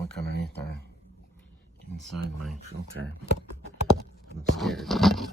look underneath there inside my filter. I'm scared.